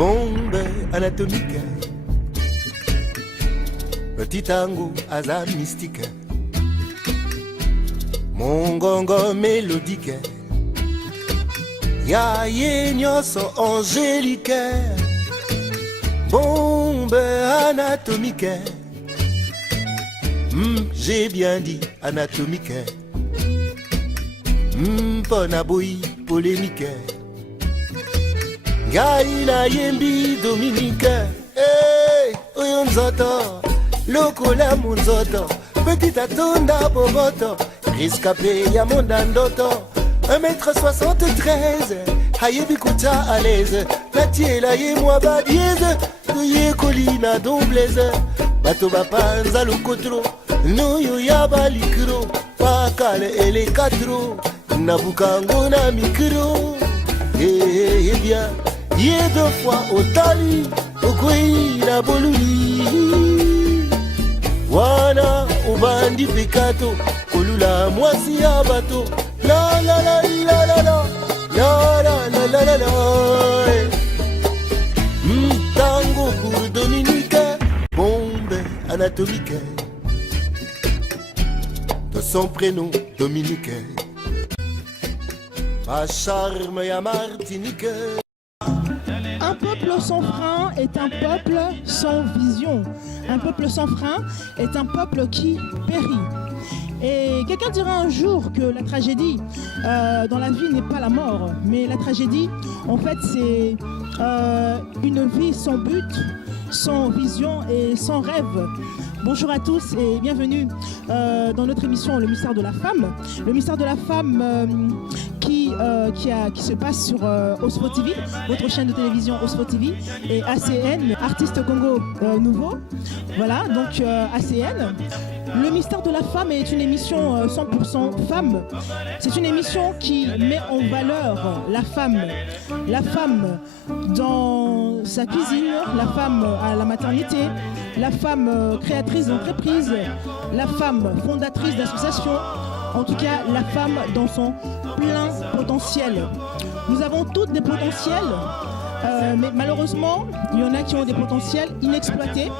bombe anatomique, petit tango aza mystique, mongongo mélodique, yaye nyonso angélique, bombe anatomique, j'ai bien dit anatomique, pona boy polémique. Gaïna yembi Dominique, hey, oyo nzoto, lokola munzoto, petit atonda boboto, riscapé ya monda ndoto, 1m73, hayebi kuta à l'aise, la tiela ye moi ba dièse, ye colina domblaise, bato bapanza lukotro, noyo ya balikro, pakale ele katro, nabukango na mikro, eh bien. Yé deux fois au tali, au koi na boluli. Wana ubandi pekato, kolula mwasi ya bato. La la la la la la, la la la la la la. Tango pour Dominique, bombe anatomique. De son prénom Dominique. Ma charme ya Martinique. Un peuple sans frein est un peuple sans vision. Un peuple sans frein est un peuple qui périt. Et quelqu'un dira un jour que la tragédie dans la vie n'est pas la mort, mais la tragédie, en fait, c'est une vie sans but, sans vision et sans rêve. Bonjour à tous et bienvenue dans notre émission Le Mystère de la Femme. Le Mystère de la Femme qui se passe sur Osfo TV, votre chaîne de télévision Osfo TV, et ACN, Artiste Congo Nouveau. Voilà, donc ACN. Le Mystère de la Femme est une émission 100% femme. C'est une émission qui met en valeur la femme dans sa cuisine, la femme à la maternité, la femme créatrice d'entreprise, la femme fondatrice d'associations, en tout cas la femme dans son plein potentiel. Nous avons toutes des potentiels, mais malheureusement, il y en a qui ont des potentiels inexploités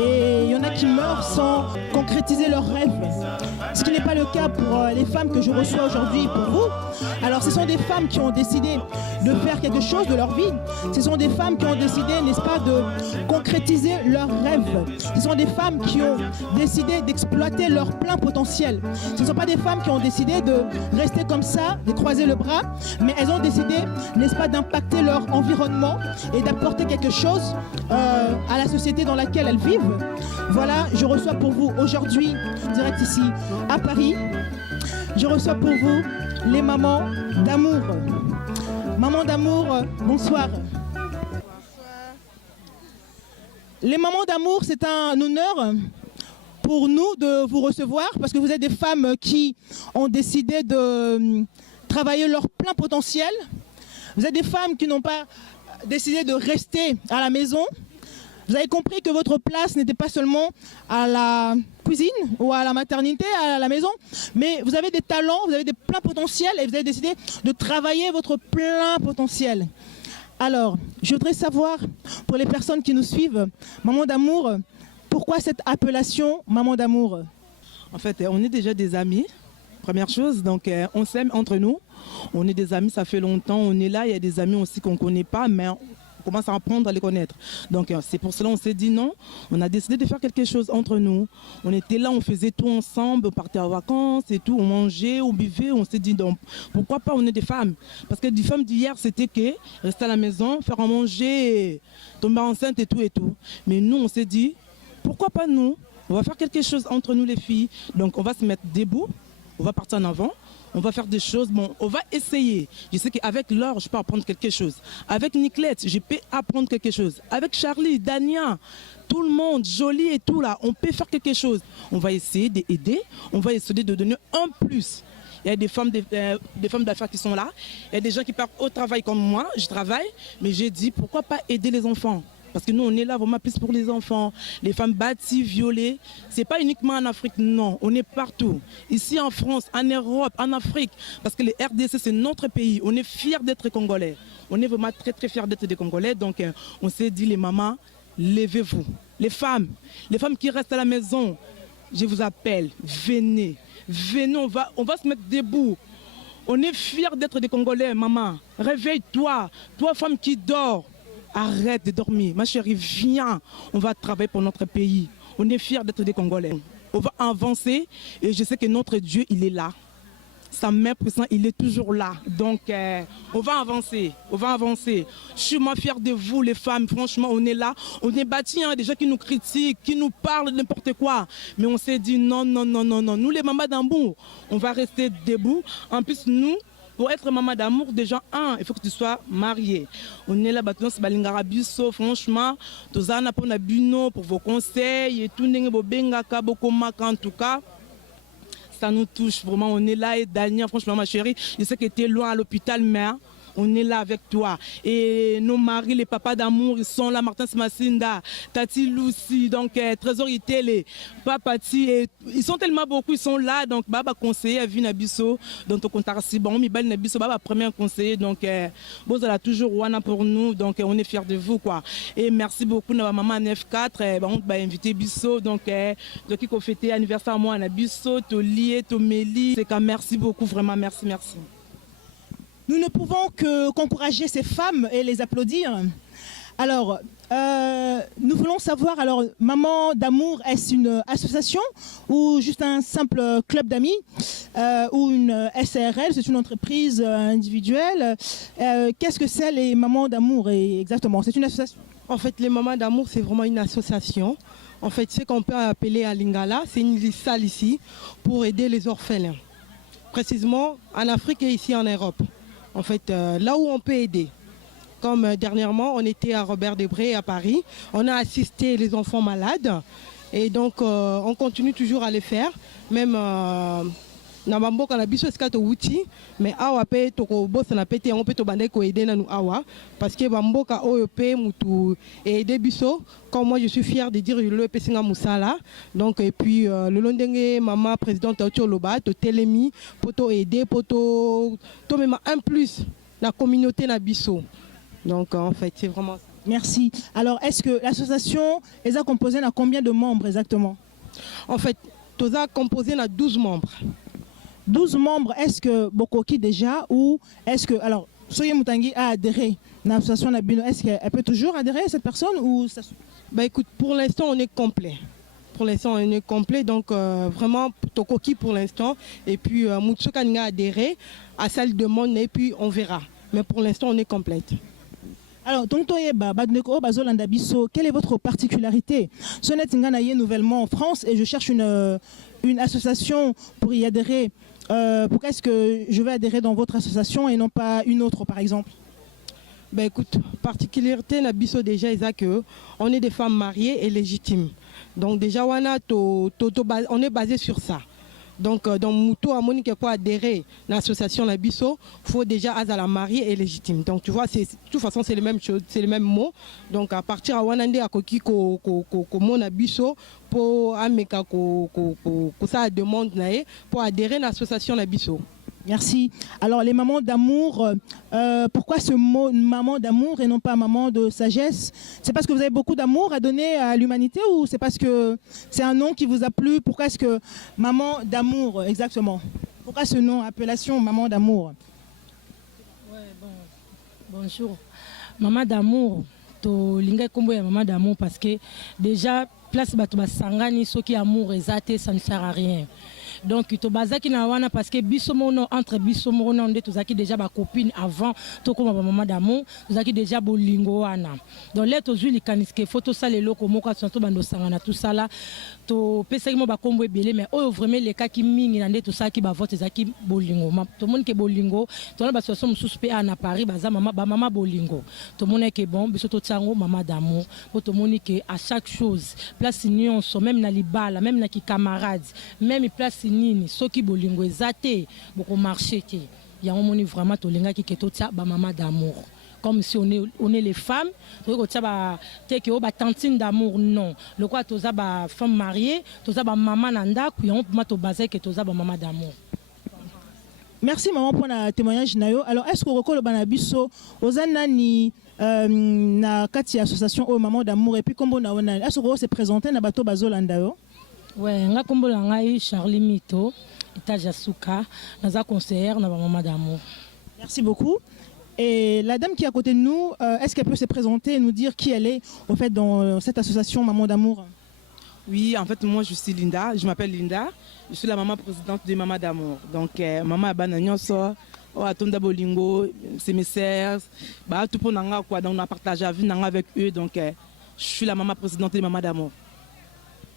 et il y en a qui meurent sans concrétiser leurs rêves. Ce qui n'est pas le cas pour les femmes que je reçois aujourd'hui pour vous. Alors ce sont des femmes qui ont décidé de faire quelque chose de leur vie. Ce sont des femmes qui ont décidé, n'est-ce pas, de concrétiser leurs rêves. Ce sont des femmes qui ont décidé d'exploiter leur plein potentiel. Ce ne sont pas des femmes qui ont décidé de rester comme ça, de croiser le bras, mais elles ont décidé, n'est-ce pas, d'impacter leur environnement et d'apporter quelque chose à la société dans laquelle elles vivent. Voilà, je reçois pour vous aujourd'hui, direct ici à Paris, je reçois pour vous les mamans d'amour. Maman d'amour, bonsoir. Les mamans d'amour, c'est un honneur pour nous de vous recevoir parce que vous êtes des femmes qui ont décidé de travailler leur plein potentiel. Vous êtes des femmes qui n'ont pas décidé de rester à la maison. Vous avez compris que votre place n'était pas seulement à la cuisine ou à la maternité, à la maison, mais vous avez des talents, vous avez des pleins potentiels et vous avez décidé de travailler votre plein potentiel. Alors, je voudrais savoir, pour les personnes qui nous suivent, Maman d'amour, pourquoi cette appellation Maman d'amour? En fait, on est déjà des amis, première chose, donc on s'aime entre nous. On est des amis, ça fait longtemps, on est là, il y a des amis aussi qu'on ne connaît pas, mais on commence à apprendre à les connaître. Donc c'est pour cela qu'on s'est dit non, on a décidé de faire quelque chose entre nous. On était là, on faisait tout ensemble, on partait en vacances et tout, on mangeait, on buvait, on s'est dit donc pourquoi pas, on est des femmes. Parce que des femmes d'hier c'était que rester à la maison, faire à manger, tomber enceinte et tout et tout. Mais nous on s'est dit pourquoi pas nous, on va faire quelque chose entre nous les filles. Donc on va se mettre debout, on va partir en avant. On va faire des choses, bon, on va essayer. Je sais qu'avec Laure, je peux apprendre quelque chose. Avec Niclette, je peux apprendre quelque chose. Avec Charlie, Dania, tout le monde, Jolie et tout là, on peut faire quelque chose. On va essayer d'aider, on va essayer de donner un plus. Il y a des femmes d'affaires qui sont là. Il y a des gens qui partent au travail comme moi, je travaille, mais j'ai dit pourquoi pas aider les enfants. Parce que nous, on est là vraiment plus pour les enfants, les femmes battues, violées. Ce n'est pas uniquement en Afrique, non. On est partout. Ici en France, en Europe, en Afrique. Parce que le RDC, c'est notre pays. On est fiers d'être Congolais. On est vraiment très, très fiers d'être des Congolais. Donc, on s'est dit, les mamans, levez-vous. Les femmes qui restent à la maison, je vous appelle, venez. Venez, on va se mettre debout. On est fiers d'être des Congolais, maman. Réveille-toi. Toi, femme qui dort. Arrête de dormir. Ma chérie, viens. On va travailler pour notre pays. On est fiers d'être des Congolais. On va avancer et je sais que notre Dieu, il est là. Sa main puissante, il est toujours là. Donc, on va avancer. On va avancer. Je suis moins fière de vous, les femmes. Franchement, on est là. On est bâtis, hein, des gens qui nous critiquent, qui nous parlent de n'importe quoi. Mais on s'est dit non, non, non, non, non. Nous, les mamans d'amour, on va rester debout. En plus, nous, pour être maman d'amour, déjà, il faut que tu sois marié. On est là, franchement, pour vos conseils et tout, en tout cas. Ça nous touche vraiment, on est là et Daniel, franchement ma chérie, je sais que tu es loin à l'hôpital, mais on est là avec toi. Et nos maris, les papas d'amour, ils sont là, Martin Smassinda, Tati Lucie, donc Trésor Itélé, Papati, ils sont tellement beaucoup, ils sont là, donc Baba conseiller à Vinabiso, donc au compte si bon, mi bal Nabiso, Baba premier conseiller, donc vous avez toujours Wana pour nous, donc on est fiers de vous quoi. Et merci beaucoup à maman F4, on va inviter Bisso, donc qui a fêté anniversaire à moi à Bisso, Tolié, Toméli, c'est merci beaucoup, vraiment merci, merci. Nous ne pouvons qu'encourager ces femmes et les applaudir. Alors, nous voulons savoir, alors, Maman d'amour, est-ce une association ou juste un simple club d'amis ou une SARL, c'est une entreprise individuelle? Qu'est-ce que c'est les Mamans d'amour exactement? C'est une association? En fait, les Mamans d'amour, c'est vraiment une association. En fait, ce qu'on peut appeler à Lingala, c'est une salle ici pour aider les orphelins. Précisément en Afrique et ici en Europe. En fait, là où on peut aider. Comme dernièrement, on était à Robert Debré à Paris. On a assisté les enfants malades. Et donc, on continue toujours à les faire. Même na bamboka na biso eskato wuti mais awa pe toko bossa na pete on peut to bande ko aider na nous awa parce que bamboka oyo pe mutu aider biso comme moi je suis fière de dire le pesinga musala donc et puis le londenge maman présidente Otoloba to telemi poto aider poto to même un plus la communauté na biso donc en fait c'est vraiment ça. Merci. Alors est-ce que l'association est composée de combien de membres exactement? En fait toza composé de 12 membres. 12 membres, est-ce que Bokoki déjà ou est-ce que, alors, Soye Moutangi a adhéré à l'association Nabino, est-ce qu'elle peut toujours adhérer à cette personne ou ça... Bah écoute, pour l'instant on est complet. Pour l'instant on est complet, donc vraiment Tokoki pour l'instant. Et puis Moutsoka a adhéré à celle de monde et puis on verra. Mais pour l'instant on est complète. Alors, quelle est votre particularité? Sonet Nganaye nouvellement en France et je cherche une association pour y adhérer. Pourquoi est-ce que je vais adhérer dans votre association et non pas une autre par exemple? Ben écoute, particularité Nabiso déjà est que on est des femmes mariées et légitimes. Donc déjà on est basé sur ça. Donc dans Moutou à Monique quoi adhérer à l'association Nabiso, faut déjà à la mariée et légitime. Donc tu vois, de toute façon c'est les mêmes choses, c'est les mêmes mots. Donc à partir à Wanande à Koki ko mon Nabiso pour ameka ko ça demande pour adhérer à l'association Nabiso. Merci. Alors les mamans d'amour, pourquoi ce mot maman d'amour et non pas maman de sagesse? C'est parce que vous avez beaucoup d'amour à donner à l'humanité ou c'est parce que c'est un nom qui vous a plu? Pourquoi est-ce que maman d'amour exactement? Pourquoi ce nom, appellation maman d'amour? Ouais, bon. Bonjour. Maman d'amour, to linga kombo ya maman d'amour parce que déjà place bato basangani soki amour ezate ça ne sert à rien. Donc to bazaki na wana parce que bisomono entre bisomono on tozaki déjà ba copine avant to comme maman d'amour tozaki déjà bolingo wana donc là to juli kaniske photo ça les loko moko santo bando sangana tout ça là to pesaki mo ba kombo ebele mais oh vraiment les cas qui mingi na tout ça qui ba vote zaki bolingo to monde ke bolingo to na ba situation mususu pe na Paris baza mama bolingo to monde ke bon biso to tsango maman d'amour po to monde ke à chaque chose place union même na libala même na ki camarades même place nini soki bolingo ezate boko marché te ya omoni vraiment to lenga ki keto tia ba maman d'amour comme si on est les femmes. T'es que ba tantine d'amour non. Le quoi toza ba femme mariée, toza ba maman nanda, puis on peut mettre au basé que toza ba maman d'amour. Merci maman pour le témoignage nayo. Alors est-ce que vous banabiso ozanani na kati association au maman d'amour et puis kombo na wana est-ce que vous se présenter na bato bazolanda yo? Ouais, nga kombo la ngai Charlie Mito, étage Asuka, naza conseillère na ba maman d'amour. Merci beaucoup. Et la dame qui est à côté de nous, est-ce qu'elle peut se présenter et nous dire qui elle est au fait dans cette association Maman d'amour? Oui, en fait, moi, je suis Linda. Je m'appelle Linda. Je suis la maman présidente de Maman d'amour. Donc, maman Abananyoso, Atonda Bolingo, c'est mes sœurs. Tout pour nanga quoi. Donc, on a partagé la vie avec eux. Donc, je suis la maman présidente de Maman d'amour.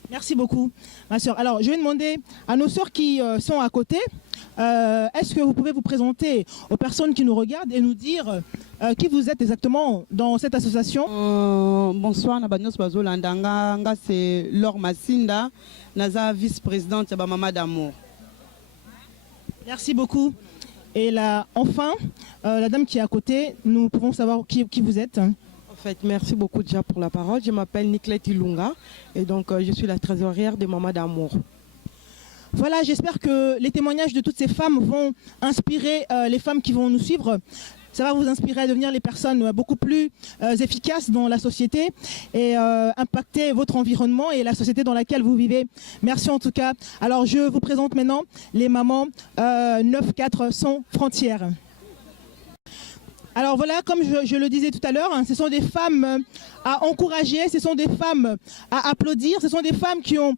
Merci beaucoup, ma soeur. Alors, je vais demander à nos soeurs qui sont à côté, est-ce que vous pouvez vous présenter aux personnes qui nous regardent et nous dire qui vous êtes exactement dans cette association? Bonsoir, Nabanyos Bazolandanga, c'est Laure Massinda, Naza vice-présidente de Maman d'amour. Merci beaucoup. Et là, enfin, la dame qui est à côté, nous pouvons savoir qui vous êtes. En fait, merci beaucoup déjà pour la parole. Je m'appelle Nicolette Ilunga et donc je suis la trésorière de Maman d'amour. Voilà, j'espère que les témoignages de toutes ces femmes vont inspirer les femmes qui vont nous suivre. Ça va vous inspirer à devenir les personnes beaucoup plus efficaces dans la société et impacter votre environnement et la société dans laquelle vous vivez. Merci en tout cas. Alors je vous présente maintenant les mamans 9-4 sans frontières. Alors voilà, comme je le disais tout à l'heure, ce sont des femmes à encourager, ce sont des femmes à applaudir, ce sont des femmes qui ont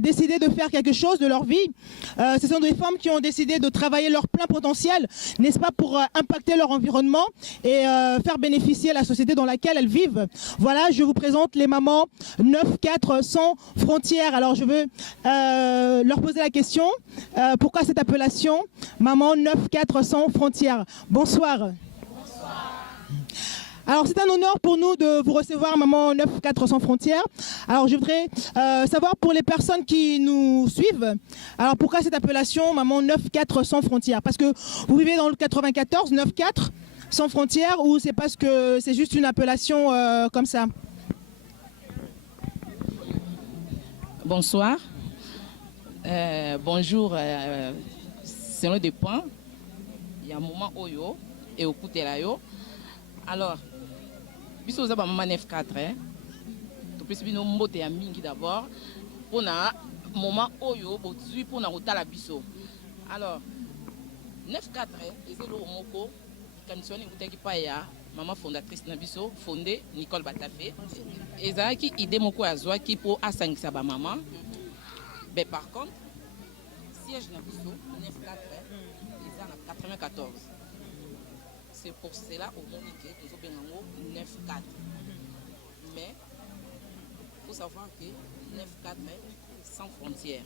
décidé de faire quelque chose de leur vie, ce sont des femmes qui ont décidé de travailler leur plein potentiel, n'est-ce pas, pour impacter leur environnement et faire bénéficier la société dans laquelle elles vivent. Voilà, je vous présente les mamans 9-4 sans frontières. Alors je veux leur poser la question, pourquoi cette appellation Maman 9-4 sans frontières? Bonsoir. Alors c'est un honneur pour nous de vous recevoir, Maman 9-4 sans frontières. Alors je voudrais savoir pour les personnes qui nous suivent, alors pourquoi cette appellation Maman 9-4 sans frontières? Parce que vous vivez dans le 94, 9-4 sans frontières, ou c'est parce que c'est juste une appellation comme ça? Bonsoir. Bonjour. C'est un des points. Il y a un moment Oyo et au Kutelayo. Alors, biso za ba maman 9-4 to pesi bino mbote ya mingi d'abord pour na moment oyo bozui pour na rotala biso. Alors 9-4 ezelo moko kamisoni ngutaki pa ya maman fondatrice na biso fondé Nicole Batafe ezaki idée moko azwa ki pour asangisa ba maman. Mais par contre siège na biso 9-4 eza na 94. C'est pour cela au monde que nous avons 9-4. Mais il faut savoir que 9-4 est sans frontières.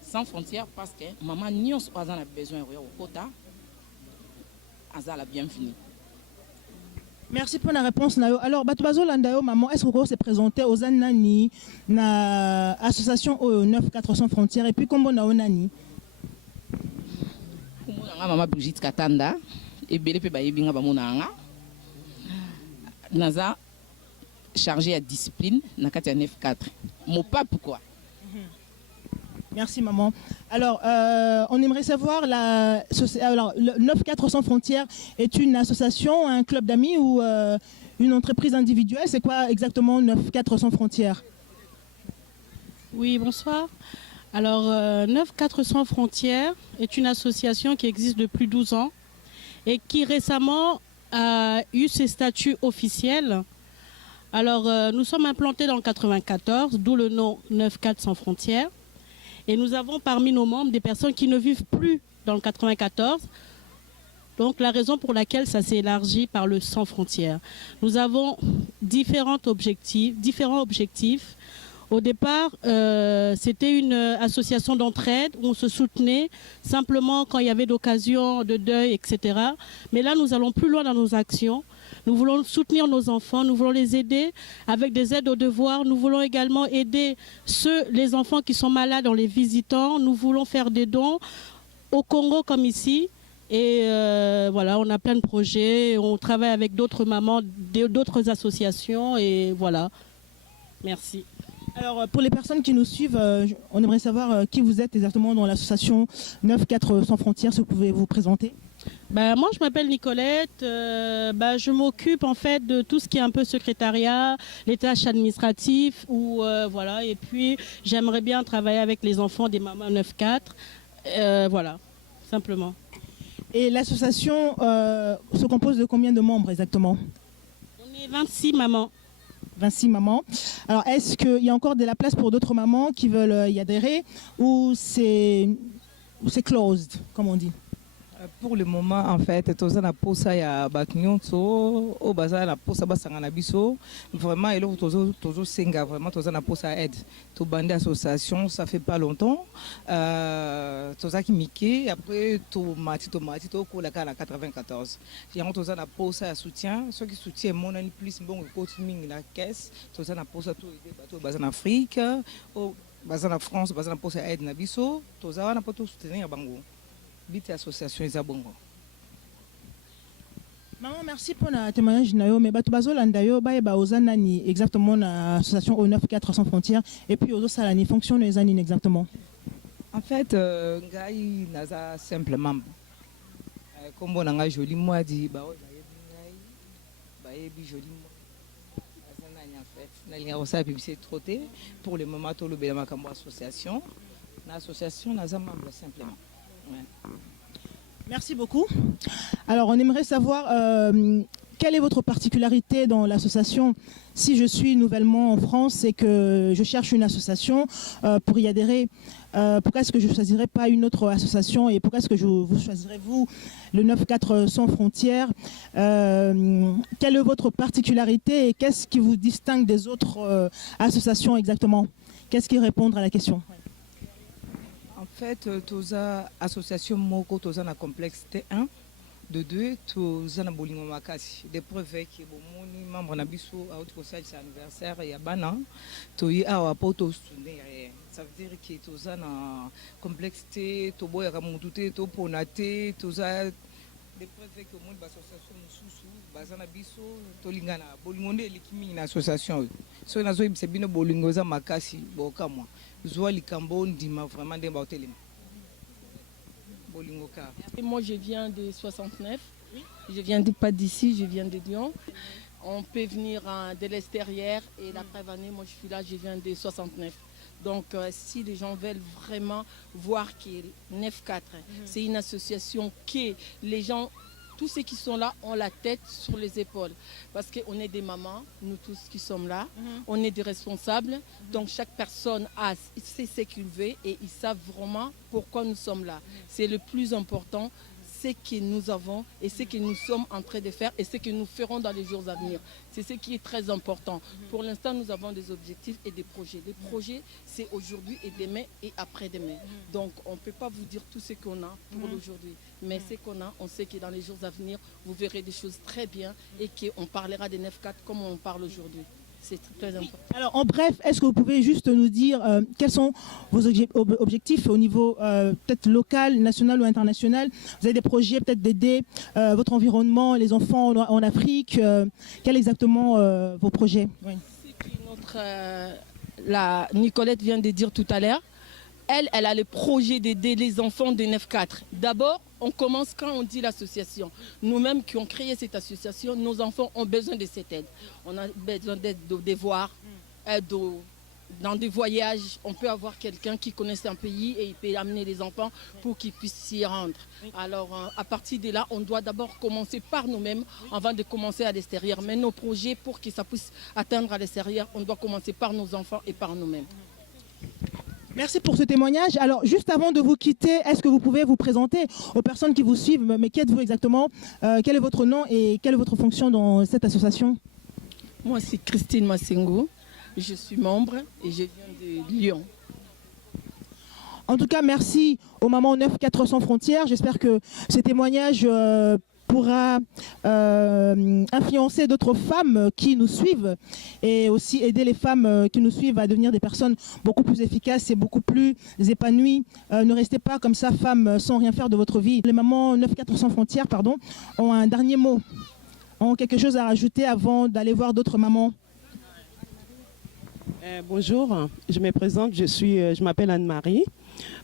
Sans frontières parce que maman n'y a pas besoin de quota. La bienvenue. Merci pour la réponse. Alors, Batubazo Landayo, maman, est-ce que vous se présentez aux Anani, na association 9-4 sans frontières et puis comment on a Onani? Maman Brigitte Katanda. Et belé pe baye binga bamonanga naza chargé à discipline na kati 9-4 mon pas pourquoi. Merci maman. Alors on aimerait savoir alors, le 9-4 sans frontières est une association, un club d'amis ou une entreprise individuelle? C'est quoi exactement 9-4 sans frontières? Oui, bonsoir. Alors 9-4 sans frontières est une association qui existe depuis 12 ans et qui récemment a eu ses statuts officiels. Alors, nous sommes implantés dans le 94, d'où le nom 9-4 sans frontières. Et nous avons parmi nos membres des personnes qui ne vivent plus dans le 94. Donc, la raison pour laquelle ça s'est élargi par le sans frontières. Nous avons différents objectifs. Au départ, c'était une association d'entraide où on se soutenait simplement quand il y avait d'occasions de deuil, etc. Mais là, nous allons plus loin dans nos actions. Nous voulons soutenir nos enfants, nous voulons les aider avec des aides aux devoirs. Nous voulons également aider les enfants qui sont malades en les visitant. Nous voulons faire des dons au Congo comme ici. Et voilà, on a plein de projets. On travaille avec d'autres mamans, d'autres associations. Et voilà. Merci. Alors, pour les personnes qui nous suivent, on aimerait savoir qui vous êtes exactement dans l'association 9-4 sans frontières. Si vous pouvez vous présenter. Moi, je m'appelle Nicolette. Je m'occupe en fait de tout ce qui est un peu secrétariat, les tâches administratives. Voilà. Et puis, j'aimerais bien travailler avec les enfants des mamans 9-4. Voilà, simplement. Et l'association se compose de combien de membres exactement? On est 26 mamans. 26 mamans. Alors, est-ce qu'il y a encore de la place pour d'autres mamans qui veulent y adhérer ou c'est closed, comme on dit? Pour le moment, en fait, toza na posa ya baknyonso o baza na posa basanga na biso vraiment et là tozo senga vraiment toza na posa aide to bande association ça fait pas longtemps toza ki mike après to mati to ko la kana 94 yango toza na posa ya soutien ceux qui soutient mon ani plus bon continue na caisse toza na posa to aider bato baza na Afrique o baza na France baza na posa aide na biso toza wana poto soutenir bango. Association Isabongo. Maman, merci pour le témoignage. Mais Batubazo Landayo, Baozanani, exactement, l'association O94 sans frontières, et puis aux Salani fonctionne les années exactement. En fait, Ngai Naza simplement. Comme on a joli moi dit, joli moi. En fait, c'est trotté. Pour le moment, tout le Bélama Kambo Association. L'association Naza membre simplement. Ouais. Merci beaucoup. Alors, on aimerait savoir quelle est votre particularité dans l'association. Si je suis nouvellement en France et que je cherche une association pour y adhérer, pourquoi est-ce que je ne choisirais pas une autre association et pourquoi est-ce que vous choisirez, vous, le 9-4 sans frontières? Quelle est votre particularité et qu'est-ce qui vous distingue des autres associations exactement? Qu'est-ce qui répond à la question? En fait, toza association moko toza na complexité 1 de 2 toza na bolingo makasi des preuves que bomoni membre na biso a autre conseil c'est anniversaire ya bana toyi awa po to soutenir ça veut dire que toza na complexité to boya ka mutu te to ponate toza des preuves que mon association mususu baza na biso to lingana bolingo nde likimi na association so na zo ibse bino bolingo za makasi boka moi Et moi je viens de 69, je viens pas d'ici, je viens de Lyon. On peut venir de l'extérieur et la preuve année, moi je suis là, je viens de 69. Donc si les gens veulent vraiment voir que 9-4, c'est une association que les gens, tous ceux qui sont là ont la tête sur les épaules. Parce qu'on est des mamans, nous tous qui sommes là, on est des responsables. Donc chaque personne sait ce qu'il veut et ils savent vraiment pourquoi nous sommes là. C'est le plus important, ce que nous avons et ce que nous sommes en train de faire et ce que nous ferons dans les jours à venir. C'est ce qui est très important. Pour l'instant, nous avons des objectifs et des projets. Les projets, c'est aujourd'hui et demain et après-demain. Donc, on ne peut pas vous dire tout ce qu'on a pour l'aujourd'hui. Mais ce qu'on a, on sait que dans les jours à venir, vous verrez des choses très bien et qu'on parlera des 9-4 comme on parle aujourd'hui. C'est très important. Alors, en bref, est-ce que vous pouvez juste nous dire quels sont vos objectifs au niveau peut-être local, national ou international? Vous avez des projets peut-être d'aider votre environnement, les enfants en Afrique. Quels exactement vos projets? La Nicolette vient de dire tout à l'heure. Elle a le projet d'aider les enfants de 9-4. D'abord, on commence quand on dit l'association. Nous-mêmes qui ont créé cette association, nos enfants ont besoin de cette aide. On a besoin d'aide de devoirs, dans des voyages. On peut avoir quelqu'un qui connaisse un pays et il peut amener les enfants pour qu'ils puissent s'y rendre. Alors, à partir de là, on doit d'abord commencer par nous-mêmes avant de commencer à l'extérieur. Mais nos projets, pour que ça puisse atteindre à l'extérieur, on doit commencer par nos enfants et par nous-mêmes. Merci pour ce témoignage. Alors, juste avant de vous quitter, est-ce que vous pouvez vous présenter aux personnes qui vous suivent? Mais qui êtes-vous exactement? Quel est votre nom et quelle est votre fonction dans cette association? Moi, c'est Christine Massengo. Je suis membre et je viens de Lyon. En tout cas, merci aux mamans 9-4 sans frontières. J'espère que ces témoignages pourra influencer d'autres femmes qui nous suivent et aussi aider les femmes qui nous suivent à devenir des personnes beaucoup plus efficaces et beaucoup plus épanouies. Ne restez pas comme ça, femmes, sans rien faire de votre vie. Les mamans 9-4 sans frontières, ont un dernier mot, ont quelque chose à rajouter avant d'aller voir d'autres mamans. Bonjour, je me présente, je m'appelle Anne-Marie.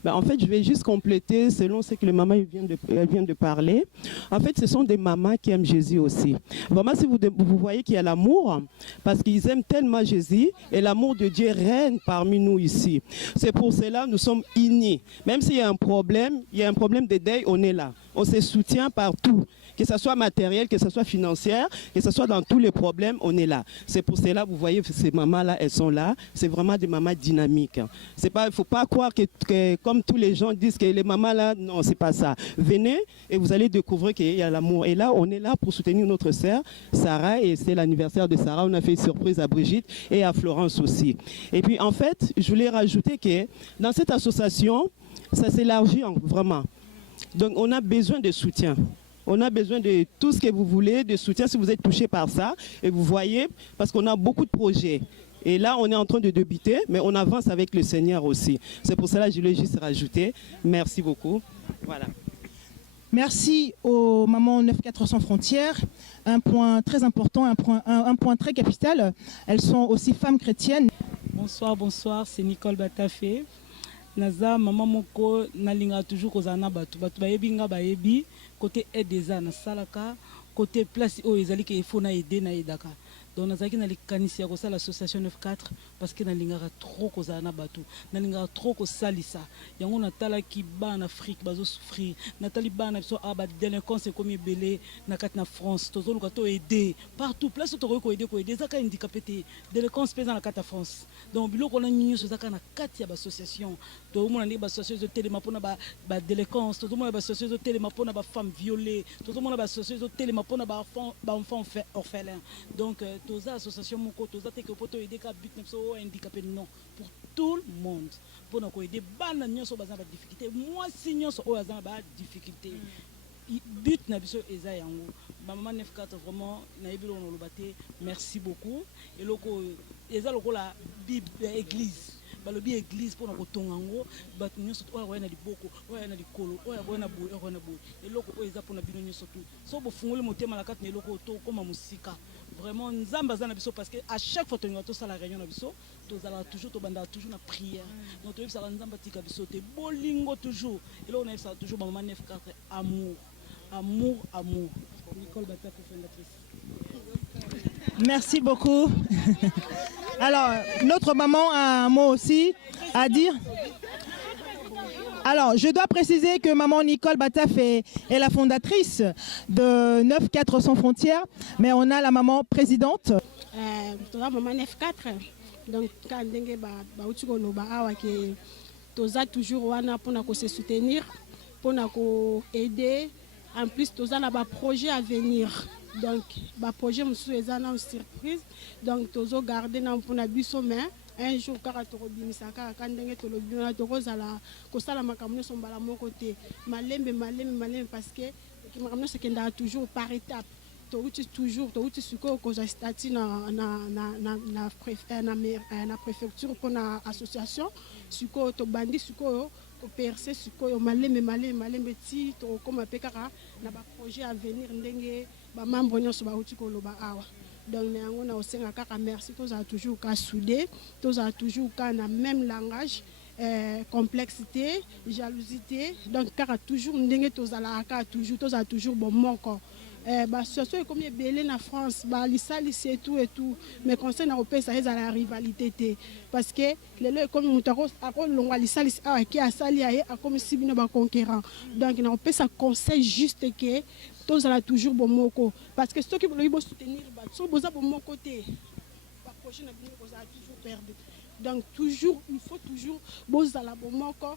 En fait, je vais juste compléter selon ce que les mamans viennent de parler. En fait, ce sont des mamans qui aiment Jésus aussi. Vraiment, si vous voyez qu'il y a l'amour, parce qu'ils aiment tellement Jésus, et l'amour de Dieu règne parmi nous ici. C'est pour cela que nous sommes unis. Même s'il y a un problème de deuil, on est là. On se soutient partout. Que ce soit matériel, que ce soit financier, que ce soit dans tous les problèmes, on est là. C'est pour cela, vous voyez, ces mamans-là, elles sont là. C'est vraiment des mamans dynamiques. Il ne faut pas croire que, comme tous les gens disent que les mamans-là, non, c'est pas ça. Venez et vous allez découvrir qu'il y a l'amour. Et là, on est là pour soutenir notre sœur, Sarah, et c'est l'anniversaire de Sarah. On a fait une surprise à Brigitte et à Florence aussi. Et puis, en fait, je voulais rajouter que dans cette association, ça s'élargit vraiment. Donc, on a besoin de soutien. On a besoin de tout ce que vous voulez, de soutien si vous êtes touché par ça. Et vous voyez, parce qu'on a beaucoup de projets. Et là, on est en train de débuter, mais on avance avec le Seigneur aussi. C'est pour cela que je voulais juste rajouter. Merci beaucoup. Voilà. Merci aux mamans 9-4 sans frontières. Un point très important, un point très capital. Elles sont aussi femmes chrétiennes. Bonsoir, c'est Nicole Batafé. Naza maman moko nalinga toujours kozana batu bayebi nga bayebi côté aide des ana salaka côté place o ezali ke ifo na aider na edaka. Donc nazaki na likanisi ya kosala l'association 9-4 parce que nalingaka trop kozana batu nalingaka trop kosalisa yango natala ki ba na Afrique bazo souffrir natali ba na biso aba délinquance comme ebele na kati na France tozoluka to aider partout place to ko aider zaka handicapé te délinquance pesa na kati na France. Donc biloko na nyinyo zaka na kati ya association to mona ndi association zo telema pona ba délinquance to mona ba association zo telema pona ba femmes violées to mona ba association zo telema pona ba enfants orphelins. Donc toza association moko toza te que poto aider ka but nepso handicapé non pour tout le monde pour na ko aider bana nyonso bazana ba difficulté moi si nyonso o bazana ba difficulté but na biso eza yango maman 9-4 vraiment na yebilo no lobate merci beaucoup et loko eza lokola bible église balobi église pour na kotonga ngo bato nyonso oya na liboko oya na likolo oya na boye oya na boye eloko oyo eza pour na bino nyonso tout so bofungoli motema na kati na eloko to koma musika vraiment nzamba za na biso parce que à chaque fois to ça la réunion na biso tozala toujours tobanda toujours na prière donc toyebisa la nzamba tika biso te bolingo toujours eloko na yebisa toujours ba maman 9-4 amour Nicole Bata cofondatrice. Merci beaucoup. Alors, notre maman a un mot aussi à dire. Alors, je dois préciser que maman Nicole Bataf est la fondatrice de 9-4 sans frontières, mais on a la maman présidente. Maman 9-4, donc quand on a toujours pour se soutenir, pour aider. En plus, on a un projet à venir. Donc, le projet est une surprise. Donc, on a gardé pour la main. Un jour, quand on a parce que toujours par étape. Toujours na préfecture pour l'association. Percer sikoyo malembe ti to koma pekaka na ba projet à venir ndenge ba membre nyonso ba uti ko loba awa donc na yango na osenga kaka merci tous a toujours ka soudé tous a toujours ka na même langage complexité jalousie donc kaka toujours ndenge tozala ka toujours bon moko bah situation comme belé na France bah lisali c'est tout et tout mais concerne européen ça est à la rivalité parce que les comme mutako akon longwa lisali qui a sali a comme si bino ba conquérant donc na européen ça conseille juste que tous ala toujours bon moko parce que ceux qui veulent soutenir bah so boza bon moko côté ba prochaine bino boza toujours perdu donc toujours il faut toujours boza la bon moko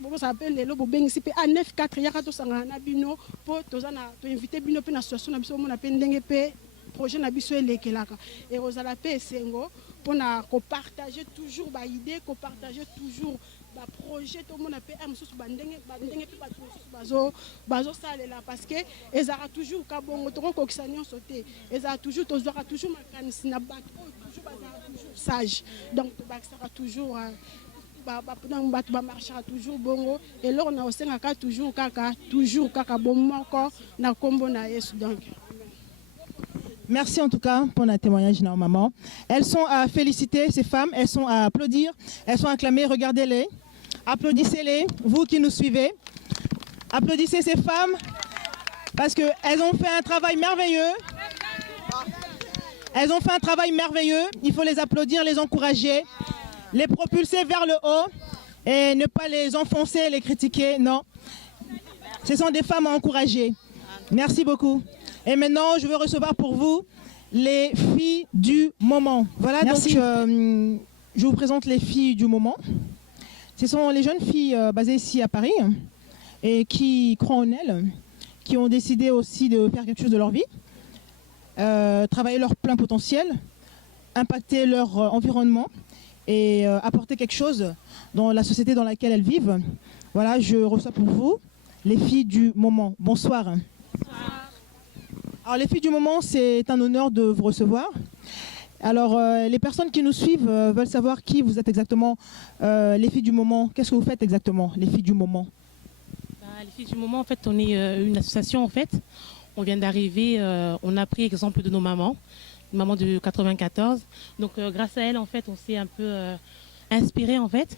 Bon, ça s'appelle les lobes bengici à 9-4 yaka to sangana bino po tozana to inviter bino pe na association na biso mona pe ndenge pe projet na biso elekelaka et rozala pe sengo pour na ko partager toujours ba idée ko partager toujours projet tout le monde appelle mosusu bandenge pe bato mosusu bazosalela parce que ezalaka toujours ka bongo tokokokisa nyonso te ezalaka toujours tozwaka toujours makanisi na bato oyo toujours bazalaka toujours sage donc tobakisaka toujours bato bamarchaka toujours bongo eloko na osengaka toujours kaka bomoko na kombo na Yesu donc. Merci en tout cas pour notre témoignage, maman. Elles sont à féliciter, ces femmes, elles sont à applaudir, elles sont acclamées, regardez-les, applaudissez-les, vous qui nous suivez. Applaudissez ces femmes parce qu'elles ont fait un travail merveilleux. Elles ont fait un travail merveilleux, il faut les applaudir, les encourager, les propulser vers le haut et ne pas les enfoncer, les critiquer, non. Ce sont des femmes à encourager. Merci beaucoup. Et maintenant, je veux recevoir pour vous les filles du moment. Voilà, merci. Donc je vous présente les filles du moment. Ce sont les jeunes filles basées ici à Paris et qui croient en elles, qui ont décidé aussi de faire quelque chose de leur vie, travailler leur plein potentiel, impacter leur environnement et apporter quelque chose dans la société dans laquelle elles vivent. Voilà, je reçois pour vous les filles du moment. Bonsoir. Bonsoir. Alors les filles du moment, c'est un honneur de vous recevoir. Alors les personnes qui nous suivent veulent savoir qui vous êtes exactement. Les filles du moment, qu'est-ce que vous faites exactement, les filles du moment? Les filles du moment, en fait, on est une association en fait. On vient d'arriver, on a pris exemple de nos mamans, une maman de 94. Donc grâce à elle, en fait, on s'est un peu inspiré en fait.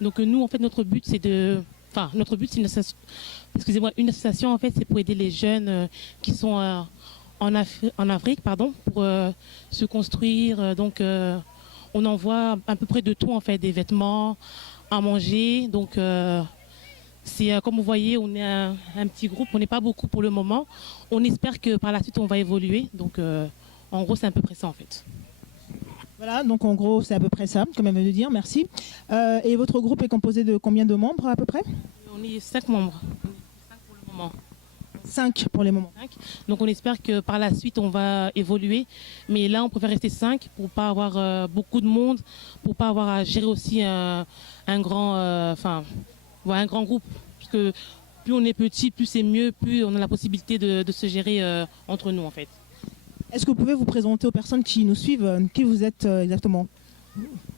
Donc nous, en fait, notre but c'est de... Enfin, notre but c'est une association en fait, c'est pour aider les jeunes qui sont en Afrique, pardon, pour se construire. Donc, on envoie à peu près de tout en fait, des vêtements, à manger. Donc, c'est comme vous voyez, on est un petit groupe, on n'est pas beaucoup pour le moment. On espère que par la suite on va évoluer. Donc, en gros, c'est à peu près ça en fait. Voilà, donc en gros, c'est à peu près ça, comme elle vient de dire, merci. Et votre groupe est composé de combien de membres à peu près? On est 5 membres. 5 pour le moment. 5 pour les moments. 5. Donc on espère que par la suite on va évoluer. Mais là, on préfère rester 5 pour ne pas avoir beaucoup de monde, pour ne pas avoir à gérer aussi un grand groupe. Parce que plus on est petit, plus c'est mieux, plus on a la possibilité de se gérer entre nous en fait. Est-ce que vous pouvez vous présenter aux personnes qui nous suivent, qui vous êtes exactement?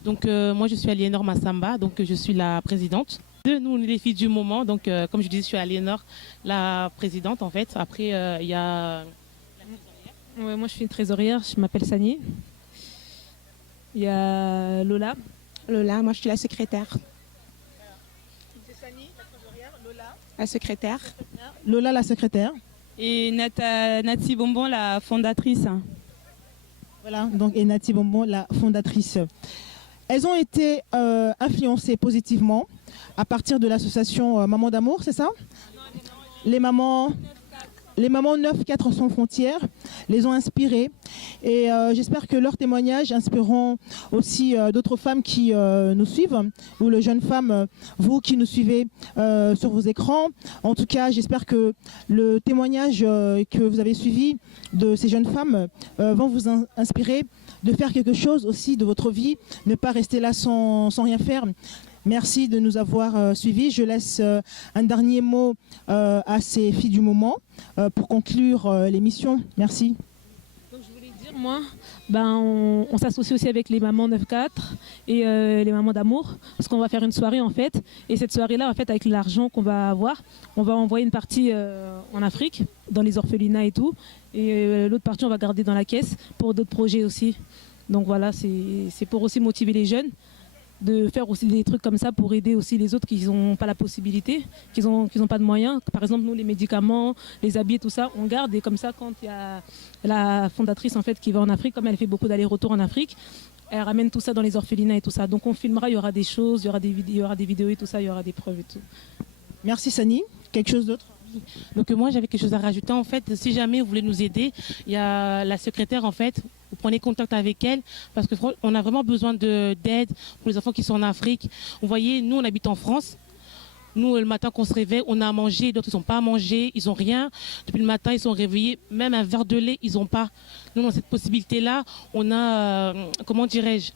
Donc moi je suis Aliénor Massamba, donc je suis la présidente. Nous on est les filles du moment, donc comme je disais je suis Aliénor, la présidente en fait. Après il y a... Ouais, moi je suis une trésorière, je m'appelle Sani. Il y a Lola. Lola, moi je suis la secrétaire. C'est Sani, la trésorière, Lola. La secrétaire. Lola, la secrétaire. Et Nati Bonbon, la fondatrice. Voilà, donc et Nati Bonbon, la fondatrice. Elles ont été influencées positivement à partir de l'association Maman d'Amour, c'est ça? Les mamans 9-4 sans frontières les ont inspirées et j'espère que leurs témoignages inspireront aussi d'autres femmes qui nous suivent ou les jeunes femmes, vous qui nous suivez sur vos écrans. En tout cas, j'espère que le témoignage que vous avez suivi de ces jeunes femmes vont vous inspirer de faire quelque chose aussi de votre vie, ne pas rester là sans rien faire. Merci de nous avoir suivis. Je laisse un dernier mot à ces filles du moment pour conclure l'émission. Merci. Donc, je voulais dire, moi, on s'associe aussi avec les mamans 9-4 et les mamans d'amour parce qu'on va faire une soirée en fait. Et cette soirée-là, en fait, avec l'argent qu'on va avoir, on va envoyer une partie en Afrique, dans les orphelinats et tout. Et l'autre partie, on va garder dans la caisse pour d'autres projets aussi. Donc voilà, c'est pour aussi motiver les jeunes de faire aussi des trucs comme ça pour aider aussi les autres qui n'ont pas la possibilité, qui n'ont pas de moyens. Par exemple, nous, les médicaments, les habits, tout ça, on garde. Et comme ça, quand il y a la fondatrice en fait, qui va en Afrique, comme elle fait beaucoup d'allers-retours en Afrique, elle ramène tout ça dans les orphelinats et tout ça. Donc on filmera, il y aura des choses, il y aura des vidéos et tout ça, il y aura des preuves et tout. Merci Sani. Quelque chose d'autre? Donc moi j'avais quelque chose à rajouter en fait, si jamais vous voulez nous aider, il y a la secrétaire en fait, vous prenez contact avec elle parce qu'on a vraiment besoin d'aide pour les enfants qui sont en Afrique. Vous voyez, nous on habite en France, nous le matin qu'on se réveille, on a à manger, d'autres ils n'ont pas à manger, ils n'ont rien. Depuis le matin ils sont réveillés, même un verre de lait ils n'ont pas. Nous dans cette possibilité là, on a, comment dirais-je,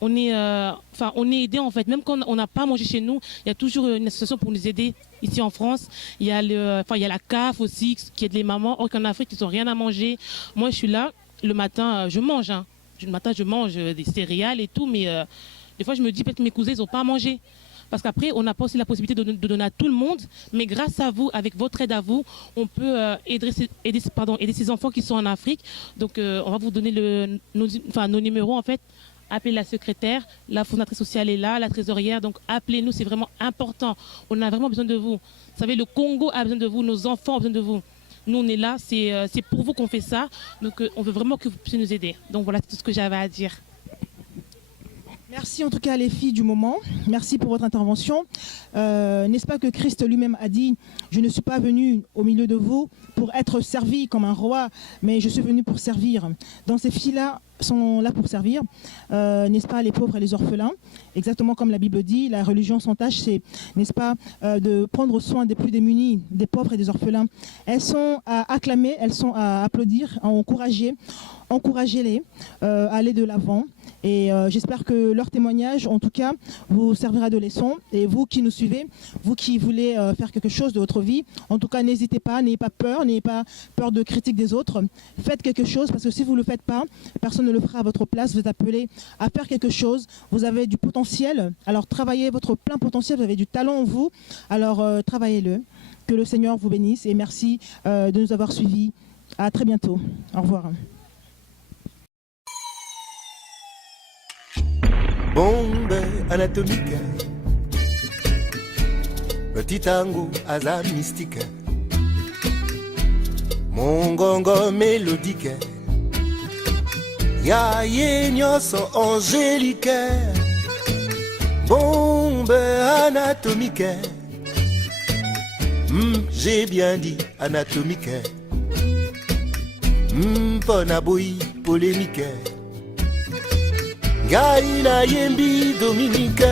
on est aidé en fait. Même quand on n'a pas mangé chez nous, il y a toujours une association pour nous aider ici en France. Il y a la CAF aussi qui aide les mamans. Or qu'en Afrique, ils n'ont rien à manger. Moi, je suis là, le matin, je mange. Hein. Le matin, je mange des céréales et tout, mais des fois, je me dis peut-être que mes cousins, ils n'ont pas à manger. Parce qu'après, on n'a pas aussi la possibilité de donner à tout le monde. Mais grâce à vous, avec votre aide à vous, on peut aider ces enfants qui sont en Afrique. Donc, on va vous donner nos numéros, en fait. Appelez la secrétaire, la fondatrice sociale est là, la trésorière. Donc, appelez-nous, c'est vraiment important. On a vraiment besoin de vous. Vous savez, le Congo a besoin de vous, nos enfants ont besoin de vous. Nous, on est là, c'est pour vous qu'on fait ça. Donc, on veut vraiment que vous puissiez nous aider. Donc, voilà, c'est tout ce que j'avais à dire. Merci en tout cas les filles du moment. Merci pour votre intervention. N'est-ce pas que Christ lui-même a dit « Je ne suis pas venu au milieu de vous pour être servi comme un roi, mais je suis venu pour servir. » Donc ces filles-là sont là pour servir, n'est-ce pas, les pauvres et les orphelins. Exactement comme la Bible dit, la religion sans tâche, c'est, n'est-ce pas, de prendre soin des plus démunis, des pauvres et des orphelins. Elles sont à acclamer, elles sont à applaudir, à encourager. Encouragez-les à aller de l'avant. Et j'espère que leur témoignage, en tout cas, vous servira de leçon. Et vous qui nous suivez, vous qui voulez faire quelque chose de votre vie, en tout cas, n'hésitez pas, n'ayez pas peur de critique des autres. Faites quelque chose, parce que si vous ne le faites pas, personne ne le fera à votre place. Vous êtes appelé à faire quelque chose. Vous avez du potentiel. Alors, travaillez votre plein potentiel. Vous avez du talent en vous. Alors, travaillez-le. Que le Seigneur vous bénisse. Et merci de nous avoir suivis. À très bientôt. Au revoir. Bombe anatomique, petit tango aza mystique, mongongo mélodique, ya ye nyonso angélique. Bombe anatomique, j'ai bien dit anatomique, pona boy polémique. Gaïna Yembi Dominique,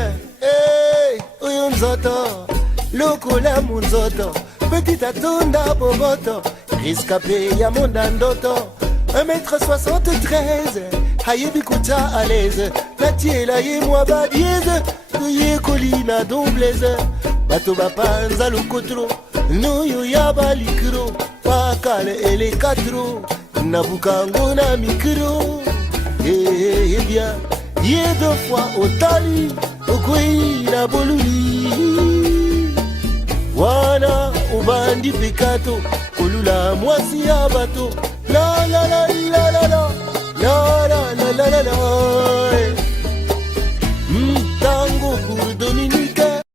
hey, oyo nzoto, lokola munzoto, petit atonda boboto, riscapé ya mondandoto, 1m73, hayebi kuta à l'aise, natiela ye moi badieze, ye kolina dobleze, bato bapanza lukotro, nuyo ya balikro, pakale ele katro, nabukango na mikro, eh bien. Yé 2 fois au tali, au kuina boluli. Wana ubandi pekato, kolula mwasi abato. La la la la la la.